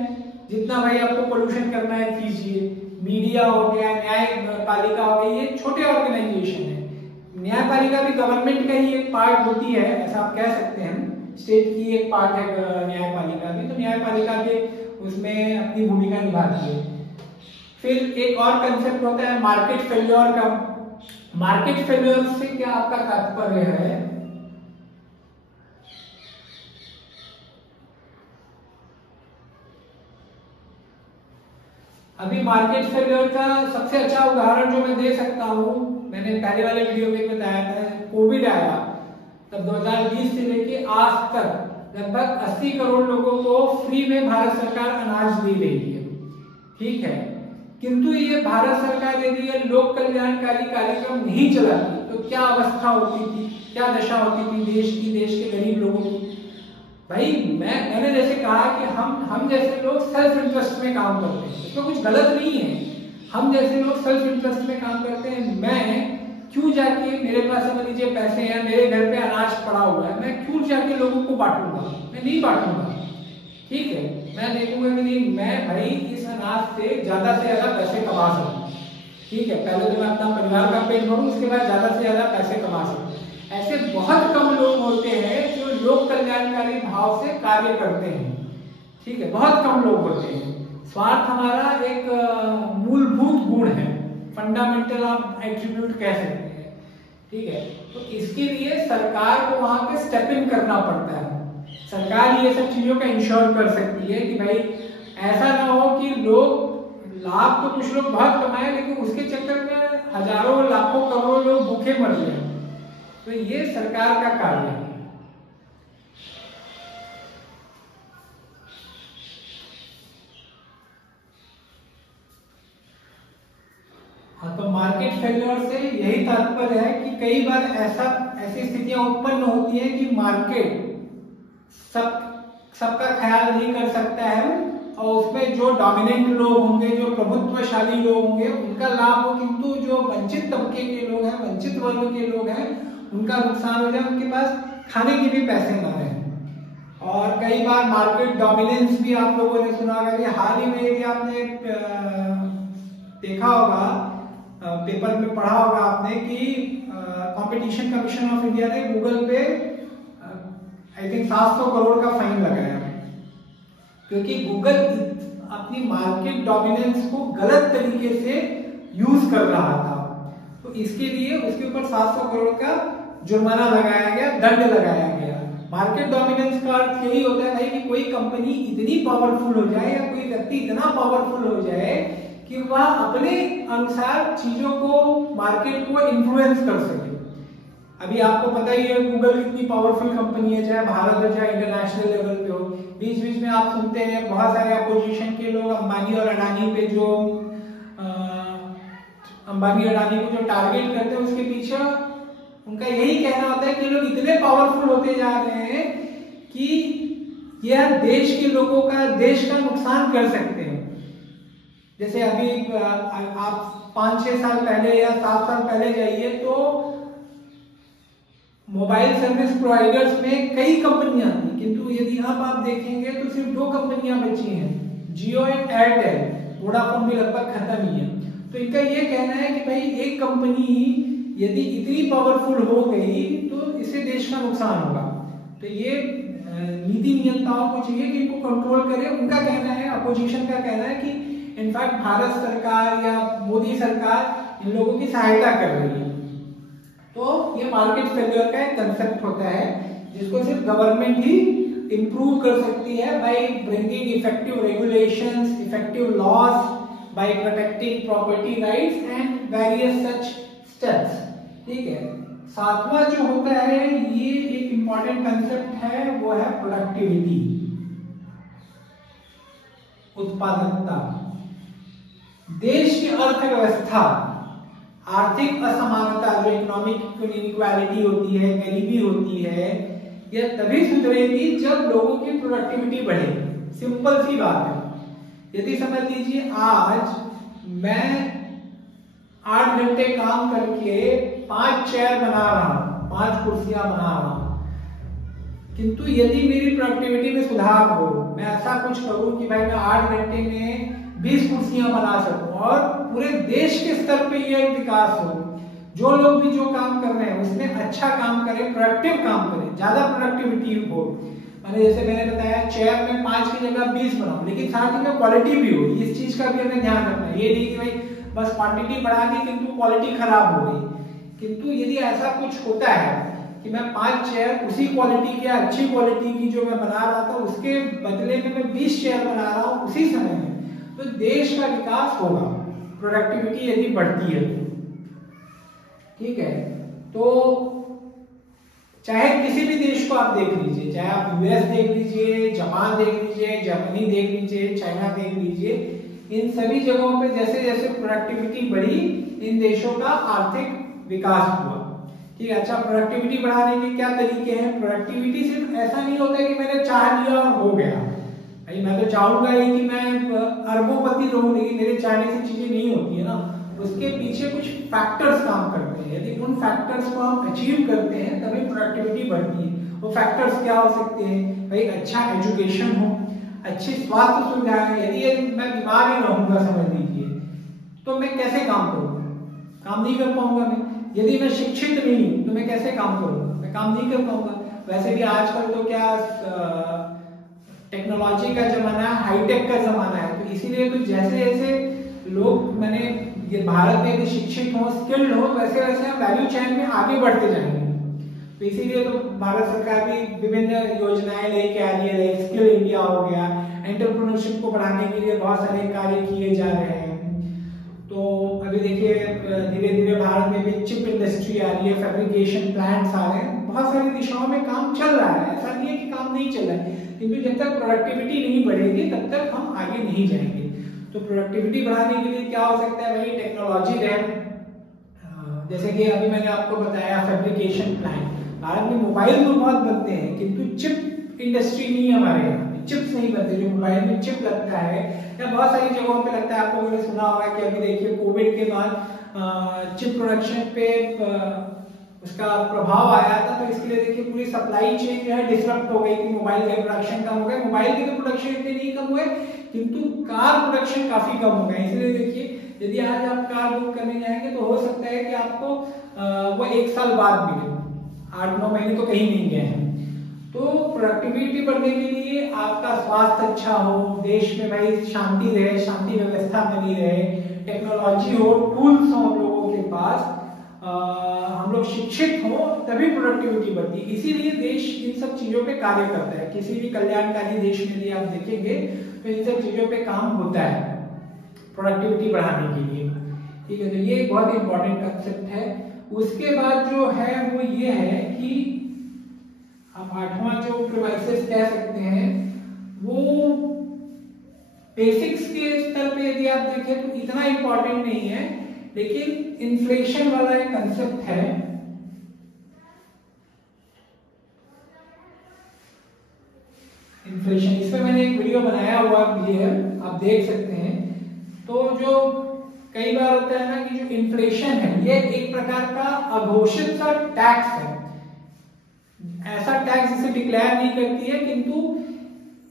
जितना भाई आपको पोल्यूशन करना है कीजिए। मीडिया हो गया, न्यायपालिका हो गई, ये छोटे ऑर्गेनाइजेशन है। न्यायपालिका भी गवर्नमेंट का ही एक पार्ट होती है, ऐसा आप कह सकते हैं, स्टेट की एक पार्ट है न्यायपालिका भी। तो न्यायपालिका भी उसमें अपनी भूमिका निभाती है। फिर एक और कंसेप्ट होता है मार्केट फेल्योर का। मार्केट फेल्योर से क्या आपका तात्पर्य है, अभी मार्केट फेल्योर का सबसे अच्छा उदाहरण जो मैं दे सकता हूं, मैंने पहले वाले वीडियो में बताया था, कोविड आया तब 2020 से लेके आज तक लगभग 80 करोड़ लोगों को फ्री में भारत सरकार अनाज दे रही है, ठीक है। किंतु ये भारत सरकार यदि ये लोक कल्याणकारी कार्यक्रम नहीं चलाती तो क्या अवस्था होती थी, क्या दशा होती थी देश की, देश के गरीब लोगों की। भाई मैंने जैसे कहा कि हम जैसे लोग सेल्फ इंटरेस्ट में काम करते हैं, इसमें कुछ गलत नहीं है। हम जैसे लोग सेल्फ इंटरेस्ट में काम करते हैं, मैं क्यों जाके, मेरे पास समझ लीजिए पैसे हैं, मेरे घर पे अनाज पड़ा हुआ है, मैं क्यों जाके लोगों को बांटूंगा, मैं नहीं बांटूंगा, ठीक है। मैं देखूंगा कि नहीं, मैं भाई इस अनाज से ज्यादा पैसे कमा सकूं, ठीक है। पहले तो मैं अपना परिवार का पेट भरूं, उसके बाद ज्यादा से ज्यादा पैसे कमा सकूं। ऐसे बहुत कम लोग होते हैं जो लोक कल्याणकारी भाव से कार्य करते हैं, ठीक है, बहुत कम लोग होते हैं। स्वार्थ हमारा एक मूलभूत गुण है, फंडामेंटल आप एट्रीब्यूट कह सकते हैं, ठीक है। तो इसके लिए सरकार को वहां पे स्टेप इन करना पड़ता है। सरकार ये सब चीजों का इंश्योर कर सकती है कि भाई ऐसा ना हो कि लोग लाभ तो कुछ लोग बहुत कमाए लेकिन उसके चक्कर में हजारों लाखों करोड़ों लोग भूखे मर जाए। तो ये सरकार का कार्य है। हाँ, तो मार्केट फेल्योर से यही तात्पर्य है कि कई बार ऐसी स्थितियां उत्पन्न होती है कि मार्केट सब सबका ख्याल नहीं कर सकता है और उसमें जो डोमिनेंट लोग होंगे, जो प्रभुत्वशाली लोग होंगे उनका लाभ हो, किंतु जो वंचित तबके के लोग हैं, वंचित वर्ग के लोग हैं, उनका नुकसान हो जाए, उनके पास खाने के भी पैसे ना रहे। और कई बार मार्केट डोमिनेंस भी आप लोगों ने सुना होगा कि हाल ही में यदि आपने देखा होगा, पेपर में पढ़ा होगा आपने कि कंपटीशन कमीशन ऑफ इंडिया ने गूगल पे आई थिंक 700 करोड़ का फाइन लगाया, क्योंकि गूगल अपनी मार्केट डोमिनेंस को गलत तरीके से यूज कर रहा था। तो इसके लिए उसके ऊपर 700 करोड़ का जुर्माना लगाया गया, दंड लगाया गया। मार्केट डोमिनेंस का अर्थ यही होता है भाई कि कोई कंपनी इतनी पावरफुल हो जाए या कोई व्यक्ति इतना पावरफुल हो जाए कि वह अपने अनुसार चीजों को, मार्केट को इन्फ्लुएंस कर सके। अभी आपको पता ही है गूगल कितनी पावरफुल कंपनी है, चाहे भारत हो चाहे इंटरनेशनल लेवल पे हो। बीच बीच में आप सुनते हैं बहुत सारे अपोजिशन के लोग अंबानी और अडानी पे जो अंबानी अडानी को जो टारगेट करते हैं, उसके पीछे उनका यही कहना होता है कि लोग इतने पावरफुल होते जा रहे हैं कि यह देश के लोगों का, देश का नुकसान कर सकते हैं। जैसे अभी आप 5-6 साल पहले या 7 साल पहले जाइए तो मोबाइल सर्विस प्रोवाइडर्स में कई कंपनियां थी, किंतु यदि अब आप देखेंगे तो सिर्फ 2 कंपनियां बची हैं, जियो एंड एयरटेल। वोडाफोन भी लगभग खत्म ही है। तो इनका ये कहना है कि भाई एक कंपनी यदि इतनी पावरफुल हो गई तो इससे देश का नुकसान होगा। तो ये नीति नियंताओं को चाहिए कि इनको कंट्रोल करे। उनका कहना है, अपोजिशन का कहना है कि इनफैक्ट भारत सरकार या मोदी सरकार इन लोगों की सहायता कर रही है। तो ये मार्केट फेल्योर का एक कंसेप्ट होता है जिसको सिर्फ गवर्नमेंट ही इंप्रूव कर सकती है by bringing effective regulations, effective laws, by protecting property rights and various such steps. ठीक है। 7वां जो होता है ये एक इंपॉर्टेंट कंसेप्ट है, वो है प्रोडक्टिविटी, उत्पादकता। देश की अर्थव्यवस्था, आर्थिक असमानता जो इकोनॉमिक इनइक्वालिटी होती है, गरीबी होती है, यह तभी सुधरेगी जब लोगों की प्रोडक्टिविटी बढ़ेगी। सिंपल सी बात है। यदि समझ लीजिए आज मैं 8 घंटे काम करके 5 चेयर बना रहा हूं, 5 कुर्सियां बना रहा हूं, किंतु यदि मेरी प्रोडक्टिविटी में सुधार हो, मैं ऐसा कुछ करूं कि भाई मैं 8 घंटे में 20 कुर्सियां बना सकूं और पूरे देश के स्तर पे यह विकास हो, जो लोग भी जो काम कर रहे हैं उसमें अच्छा काम करें, प्रोडक्टिव काम करें, ज्यादा प्रोडक्टिविटी हो। मैंने जैसे मैंने बताया चेयर में 5 की जगह 20 बनाऊं, लेकिन साथ ही में क्वालिटी भी हो। इस चीज का भी हमें ध्यान रखना है। ये नहीं कि भाई बस क्वांटिटी बढ़ा दी किंतु क्वालिटी खराब हो गई। किंतु यदि ऐसा कुछ होता है कि मैं 5 चेयर उसी क्वालिटी की, अच्छी क्वालिटी की जो मैं बना रहा था, उसके बदले में मैं 20 चेयर बना रहा हूं उसी समय में, तो देश का विकास होगा, प्रोडक्टिविटी यदि बढ़ती है। ठीक है। तो चाहे किसी भी देश को आप देख लीजिए, चाहे आप यूएस देख लीजिए, जापान देख लीजिए, जर्मनी देख लीजिए, चाइना देख लीजिए, इन सभी जगहों पे जैसे जैसे प्रोडक्टिविटी बढ़ी, इन देशों का आर्थिक विकास हुआ। ठीक है। अच्छा, प्रोडक्टिविटी बढ़ाने के क्या तरीके हैं? प्रोडक्टिविटी सिर्फ ऐसा नहीं होता है कि मैंने चाह लिया और हो गया। भाई मैं तो चाहूंगा ही कि मैं अरबोपति रहूं, लेकिन मेरे चाहने से चीजें नहीं होती है ना। उसके पीछे कुछ फैक्टर्स काम करते हैं। यदि उन फैक्टर्स को हम अचीव करते हैं तभी प्रोडक्टिविटी बढ़ती है। वो फैक्टर्स क्या हो सकते हैं? भाई अच्छा एजुकेशन हो, अच्छी स्वास्थ्य सुविधाएं। यदि मैं बीमार ही रहूंगा समझ लीजिए, तो मैं कैसे काम करूंगा? काम नहीं कर पाऊंगा मैं। यदि मैं शिक्षित नहीं हूं तो मैं कैसे काम करूंगा? मैं काम नहीं कर पाऊंगा। वैसे भी आजकल तो क्या टेक्नोलॉजी का जमाना है, हाईटेक का जमाना है, तो इसीलिए तो जैसे जैसे लोग, मैंने ये भारत में यदि शिक्षित हो, स्किल्ड हो, वैसे वैसे हम वैल्यू चेन में आगे बढ़ते जाएंगे। तो इसीलिए तो भारत सरकार भी विभिन्न योजनाएं लेके आ रही है। स्किल इंडिया हो गया, एंटरप्रेन्योरशिप को बढ़ाने के लिए बहुत सारे कार्य किए जा रहे हैं। तो अभी देखिए धीरे धीरे भारत में भी चिप इंडस्ट्री आ रही है, फैब्रिकेशन प्लांट्स आ रहे हैं, बहुत सारी दिशाओं में काम चल रहा है। ऐसा नहीं है कि काम नहीं चल रहा है, किंतु जब तक प्रोडक्टिविटी नहीं बढ़ेगी तब तक हम आगे नहीं जाएंगे। तो प्रोडक्टिविटी बढ़ाने के लिए क्या हो सकता है? भाई टेक्नोलॉजी रहे, जैसे कि अभी मैंने आपको बताया फैब्रिकेशन प्लांट। भारत में मोबाइल तो बहुत बनते हैं, किंतु चिप इंडस्ट्री नहीं है हमारे यहाँ, चिप्स नहीं बनते, जो मोबाइल में चिप लगता है या बहुत सारी जगहों पे लगता है। आप लोगों ने सुना होगा कि अभी देखिए कोविड के बाद चिप प्रोडक्शन पे उसका प्रभाव आया था, तो इसके लिए देखिए पूरी सप्लाई चेन जो है डिसरप्ट हो गई थी, मोबाइल के प्रोडक्शन कम हो गए। मोबाइल के तो प्रोडक्शन इतने नहीं कम हुए, किंतु कार प्रोडक्शन काफी कम हो गए। इसलिए देखिए यदि आज आप कार बुक करने जाएंगे तो हो सकता है कि आपको वो 1 साल बाद मिले, 8-9 महीने तो कहीं नहीं गए हैं। तो प्रोडक्टिविटी बढ़ने के लिए आपका स्वास्थ्य अच्छा हो, देश में भाई शांति रहे, शांति व्यवस्था बनी रहे, टेक्नोलॉजी हो, टूल्स हो हम लोगों के पास, हम लोग शिक्षित हो, तभी प्रोडक्टिविटी बढ़ती है। इसीलिए देश इन सब चीजों पे कार्य करता है। किसी भी कल्याणकारी देश में यदि आप देखेंगे तो इन सब चीजों पे काम होता है प्रोडक्टिविटी बढ़ाने के लिए। ठीक है, तो ये बहुत इंपॉर्टेंट कंसेप्ट है। उसके बाद जो है वो ये है कि आप 8वां जो प्रीमाइसेस कह सकते हैं, वो बेसिक्स के स्तर पे यदि आप देखें तो इतना इंपॉर्टेंट नहीं है, लेकिन इन्फ्लेशन वाला एक कंसेप्ट है। इन्फ्लेशन, इसमें मैंने एक वीडियो बनाया हुआ भी है, आप देख सकते हैं। तो जो कई बार होता है ना कि जो इन्फ्लेशन है ये एक प्रकार का अघोषित सा टैक्स है, ऐसा टैक्स इसे डिक्लेयर नहीं करती है, किंतु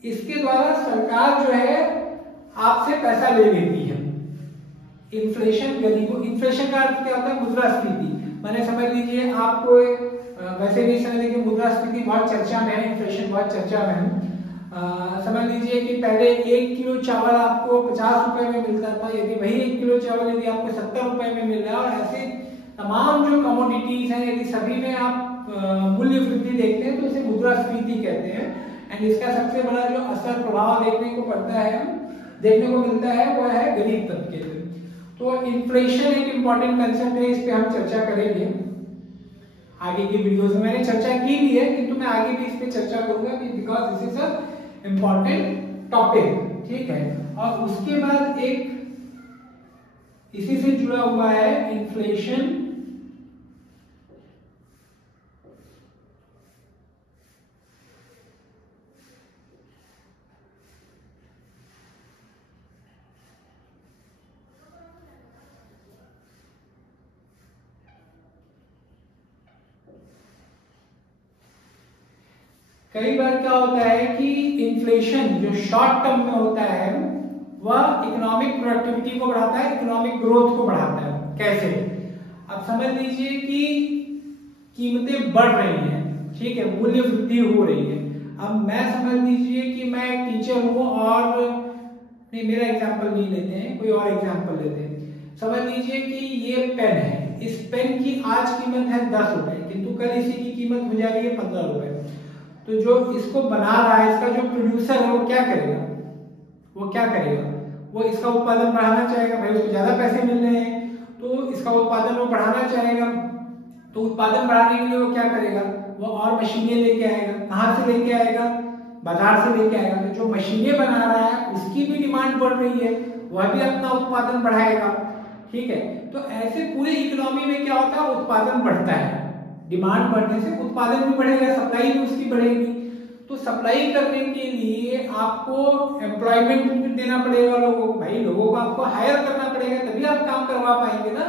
इसके द्वारा सरकार जो है आपसे पैसा ले लेती है। इन्फ्लेशन गरीबों, इन्फ्लेशन का अर्थ क्या होता है? मुद्रास्फीति। मैंने समझ लीजिए आपको वैसे भी समझ लीजिए मुद्रास्फीति बहुत चर्चा में है, इन्फ्लेशन बहुत चर्चा में है। समझ लीजिए कि पहले 1 किलो चावल आपको 50 रुपए में मिलता था, यदि वही 1 किलो चावल यदि आपको 70 रुपए में मिल रहा है, और ऐसे तमाम जो कमोडिटीज हैं यदि सभी में आप मूल्य वृद्धि देखते हैं तो इसे मुद्रास्फीति कहते हैं। एंड इसका सबसे बड़ा जो असर प्रभाव देखने को मिलता है वो है गरीब तबके पे। तो इन्फ्लेशन एक इंपॉर्टेंट कंसेप्ट है, इस पे हम चर्चा करेंगे आगे की वीडियोस में। मैंने चर्चा की भी है, किंतु मैं आगे भी इस पे चर्चा करूंगा because this is a important topic. ठीक है, और उसके बाद एक इसी से जुड़ा हुआ है इन्फ्लेशन। कई बार क्या होता है कि इन्फ्लेशन जो शॉर्ट टर्म में होता है वह इकोनॉमिक प्रोडक्टिविटी को बढ़ाता है, इकोनॉमिक ग्रोथ को बढ़ाता है। कैसे? अब समझ लीजिए कि कीमतें बढ़ रही हैं, ठीक है, मूल्य वृद्धि हो रही है। अब मैं समझ लीजिए कि मैं एक टीचर हूं और नहीं, मेरा एग्जांपल नहीं लेते हैं, कोई और एग्जांपल लेते हैं। समझ लीजिए कि ये पेन है, इस पेन की आज कीमत है 10 रुपए, किंतु कल इसी की कीमत हो जा रही है 15 रुपए। तो जो इसको बना रहा है, इसका जो प्रोड्यूसर है वो क्या करेगा? वो इसका उत्पादन बढ़ाना चाहेगा, भाई उसको ज्यादा पैसे मिल रहे हैं तो इसका उत्पादन वो बढ़ाना चाहेगा। तो उत्पादन बढ़ाने के लिए वो क्या करेगा? वो और मशीनें लेके आएगा। कहां से लेके आएगा? बाजार से लेके आएगा। तो जो मशीनें बना रहा है उसकी भी डिमांड बढ़ रही है, वह भी अपना उत्पादन बढ़ाएगा। ठीक है, तो ऐसे पूरे इकोनॉमी में क्या होता है? उत्पादन बढ़ता है, डिमांड बढ़ने से उत्पादन भी बढ़ेगा, सप्लाई भी उसकी बढ़ेगी। तो सप्लाई करने के लिए आपको एम्प्लॉयमेंट भी देना पड़ेगा लोगों को, भाई लोगों को आपको हायर करना पड़ेगा, तभी आप काम करवा पाएंगे ना।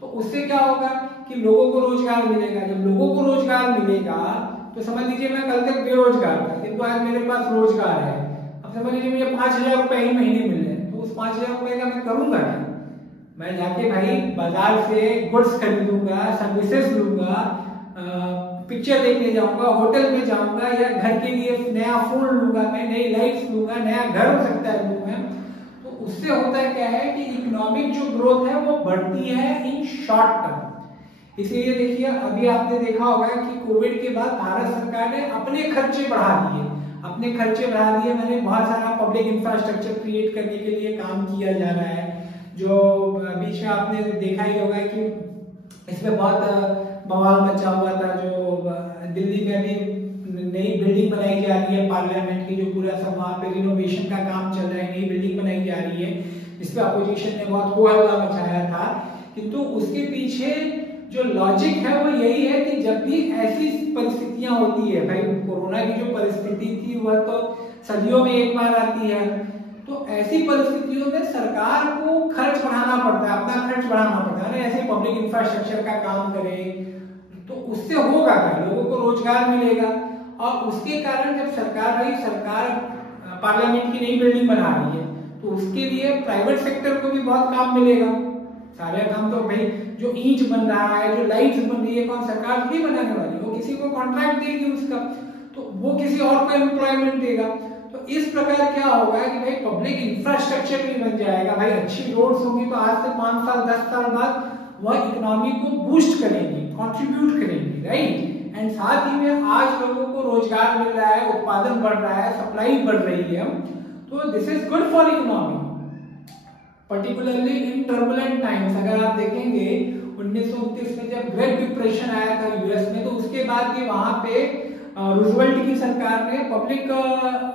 तो उससे क्या होगा कि लोगों को रोजगार मिलेगा। जब लोगों को रोजगार मिलेगा तो समझ लीजिए मैं कल तक बेरोजगार था, किंतु आज मेरे पास रोजगार है। अब समझ लीजिए मुझे 5000 रुपए ही महीने मिल रहे हैं, तो उस 5000 रुपए का मैं करूंगा क्या? मैं जाके भाई बाजार से गुड्स खरीदूंगा, सर्विसेज लूंगा, पिक्चर देखने जाऊंगा, होटल में जाऊंगा, या घर के लिए नया फोन लूंगा, मैं नई लाइट्स लूंगा, नया घर हो सकता है लूंगा। तो उससे होता क्या है कि इकोनॉमिक जो ग्रोथ है वो बढ़ती है इन शॉर्ट टर्म। इसीलिए देखिए अभी आपने देखा होगा कि कोविड के बाद भारत सरकार ने अपने खर्चे बढ़ा दिए, मैंने बहुत सारा पब्लिक इंफ्रास्ट्रक्चर क्रिएट करने के लिए काम किया जा रहा है। जो बीच में आपने देखा ही होगा कि इसमें बहुत बवाल मचा हुआ था, जो दिल्ली में अभी नई बिल्डिंग बनाई जा रही है पार्लियामेंट की, जो पूरा सब वहां पे रिनोवेशन का काम चल रहा है, नई बिल्डिंग बनाई जा रही है, जिसपे अपोजिशन ने बहुत हो हल्ला मचाया था। किंतु उसके पीछे जो लॉजिक है वो यही है कि जब भी ऐसी परिस्थितियां होती है, भाई कोरोना की जो परिस्थिति थी वह तो सदियों में एक बार आती है, तो ऐसी परिस्थितियों में सरकार को खर्च बढ़ाना पड़ता है, अपना खर्च बढ़ाना पड़ता है ना, ऐसे पब्लिक इंफ्रास्ट्रक्चर का काम करे तो उससे होगा क्या, लोगों को रोजगार मिलेगा। और उसके कारण जब सरकार पार्लियामेंट की नई बिल्डिंग बना रही है तो उसके लिए प्राइवेट सेक्टर को भी बहुत काम मिलेगा। सारे काम तो भाई जो ईंट बन रहा है, जो लाइट्स बन रही है, कौन सरकार नहीं बनाने वाली, वो किसी को कॉन्ट्रैक्ट देगी उसका, तो वो किसी और को एम्प्लॉयमेंट देगा। तो इस प्रकार क्या होगा कि भाई पब्लिक इंफ्रास्ट्रक्चर भी बन जाएगा, भाई अच्छी रोड्स होंगी तो आज से 5 साल 10 साल बाद वह इकोनॉमी को बूस्ट करेंगी, कंट्रीब्यूट करेंगी, राइट। एंड साथ ही में आज लोगों को रोजगार मिल रहा है, उत्पादन बढ़ रहा है, सप्लाई बढ़ रही है, तो this is good for economy, particularly in turbulent times. अगर आप देखेंगे 1929 में जब ग्रेट डिप्रेशन आया था यूएस में, तो उसके बाद भी वहां पे रूजवेल्ट की सरकार ने पब्लिक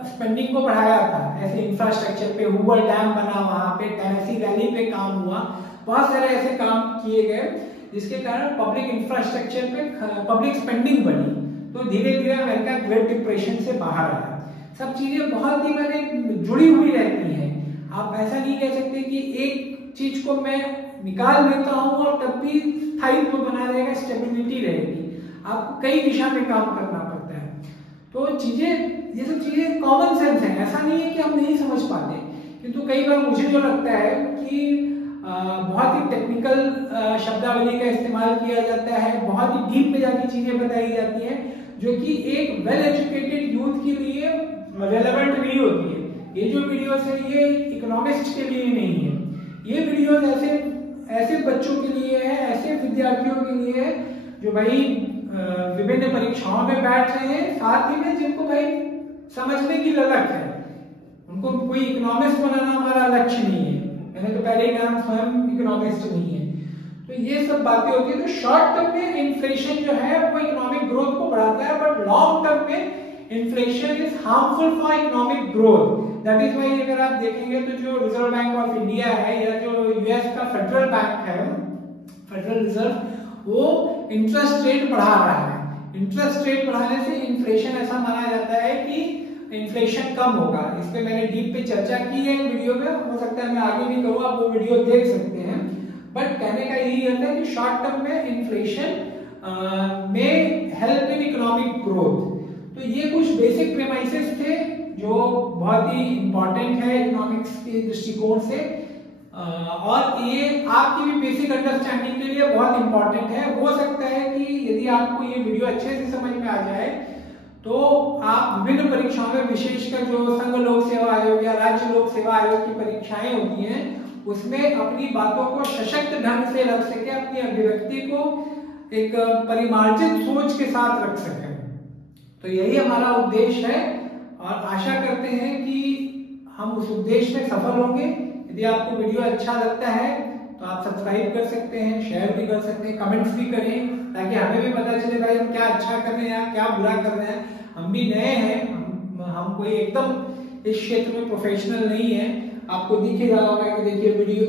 स्पेंडिंग को बढ़ाया था, ऐसे इंफ्रास्ट्रक्चर पे, हूवर डैम बना वहां पे, टेनेसी वैली पे काम हुआ, बहुत सारे ऐसे काम किए गए जिसके कारण पब्लिक इंफ्रास्ट्रक्चर पे पब्लिक स्पेंडिंग बढ़ी। तो धीरे धीरे अमेरिका ग्रेट डिप्रेशन से बाहर आया। सब चीजें बहुत ही मैंने जुड़ी हुई रहती हैं, आप ऐसा नहीं कह सकते कि एक चीज को मैं निकाल देता हूं और तब भी स्थायित्व बना रहेगा, स्टेबिलिटी रहेगी, आपको कई दिशा में काम करना पड़ता है। तो ये सब चीजें कॉमन सेंस है, ऐसा नहीं है कि हम नहीं समझ पाते, किंतु कई बार मुझे जो लगता है कि बहुत ही टेक्निकल शब्दावली का इस्तेमाल किया जाता है, बहुत ही डीप में जाके चीजें बताई जाती हैं जो कि एक वेल एजुकेटेड यूथ के लिए रेलेवेंट नहीं होती है। ये जो वीडियोस है ये इकोनॉमिस्ट के लिए नहीं है, ये वीडियोस ऐसे बच्चों के लिए है, ऐसे विद्यार्थियों के लिए है जो भाई विभिन्न परीक्षाओं में बैठ रहे हैं, साथ ही में जिनको भाई समझने की ललक है, उनको कोई इकोनॉमिस्ट बनाना हमारा लक्ष्य नहीं है। मैंने तो पहले ही कहा हम स्वयं इकोनॉमिस्ट नहीं है। तो ये सब बातें होती है। तो शॉर्ट टर्म में इन्फ्लेशन जो है वो इकोनॉमिक ग्रोथ को बढ़ाता है, बट लॉन्ग टर्म में inflation is harmful for economic growth. That is why अगर आप देखेंगे तो जो रिजर्व बैंक ऑफ इंडिया है या जो यूएस का फेडरल बैंक है, फेडरल रिजर्व, वो इंटरेस्ट रेट बढ़ा रहा है। इंटरेस्ट रेट बढ़ाने से इन्फ्लेशन, ऐसा माना जाता है कि इन्फ्लेशन कम होगा। इस पे मैंने डीप पे चर्चा की है वीडियो में, हो सकता है मैं आगे भी करूँ, आप वो वीडियो देख सकते हैं। बट कहने का यही होता है कि शॉर्ट टर्म में इन्फ्लेशन में हेल्प इन इकोनॉमिक ग्रोथ। तो ये कुछ बेसिक प्रेमाइसेस थे जो बहुत ही इंपॉर्टेंट है इकोनॉमिक्स के दृष्टिकोण से, और ये आपकी भी बेसिक अंडरस्टैंडिंग के लिए बहुत इंपॉर्टेंट है। हो सकता है कि यदि आपको ये वीडियो अच्छे से समझ में आ जाए तो आप विभिन्न परीक्षाओं में, विशेषकर जो संघ लोक सेवा आयोग या राज्य लोक सेवा आयोग की परीक्षाएं होती हैं, उसमें अपनी बातों को सशक्त ढंग से रख सके, अपनी अभिव्यक्ति को एक परिमार्जित सोच के साथ रख सके। तो यही हमारा उद्देश्य है और आशा करते हैं कि हम उस उद्देश्य में सफल होंगे। यदि आपको वीडियो अच्छा लगता है तो आप सब्सक्राइब कर सकते हैं, शेयर भी कर सकते हैं, कमेंट्स भी करें, ताकि हमें भी पता चले भाई हम क्या अच्छा कर रहे हैं, क्या बुरा कर रहे हैं। हम भी नए हैं, हम कोई एकदम इस क्षेत्र में प्रोफेशनल नहीं है। आपको दिख ही रहा होगा कि देखिए वीडियो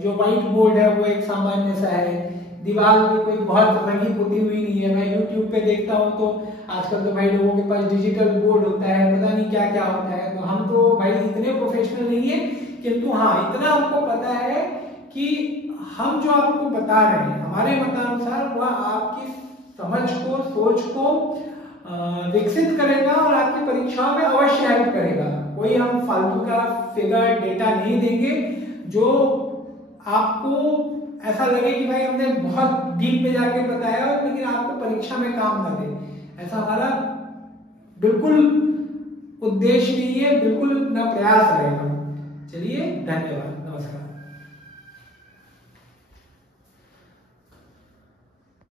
जो व्हाइट बोर्ड है वो एक सामान्य सा है, दीवार में कोई बहुत रंगी पुती हुई नहीं है। मैं यूट्यूब पे देखता हूँ तो आजकल तो भाई लोगों के पास डिजिटल बोर्ड होता है, पता नहीं क्या क्या होता है। तो हम तो भाई इतने प्रोफेशनल नहीं है, किंतु हाँ इतना हमको पता है कि हम जो आपको बता रहे हैं हमारे मतानुसार वह आपकी समझ को, सोच को विकसित करेगा और आपकी परीक्षाओं में अवश्य हेल्प करेगा। कोई हम फालतू का फिगर, डेटा नहीं देंगे जो आपको ऐसा लगे कि भाई हमने बहुत डीप में जाके बताया और लेकिन आपको परीक्षा में काम ना दे। ऐसा हमारा बिल्कुल उद्देश्य नहीं है, बिल्कुल ना प्रयास रहेगा। चलिए, धन्यवाद।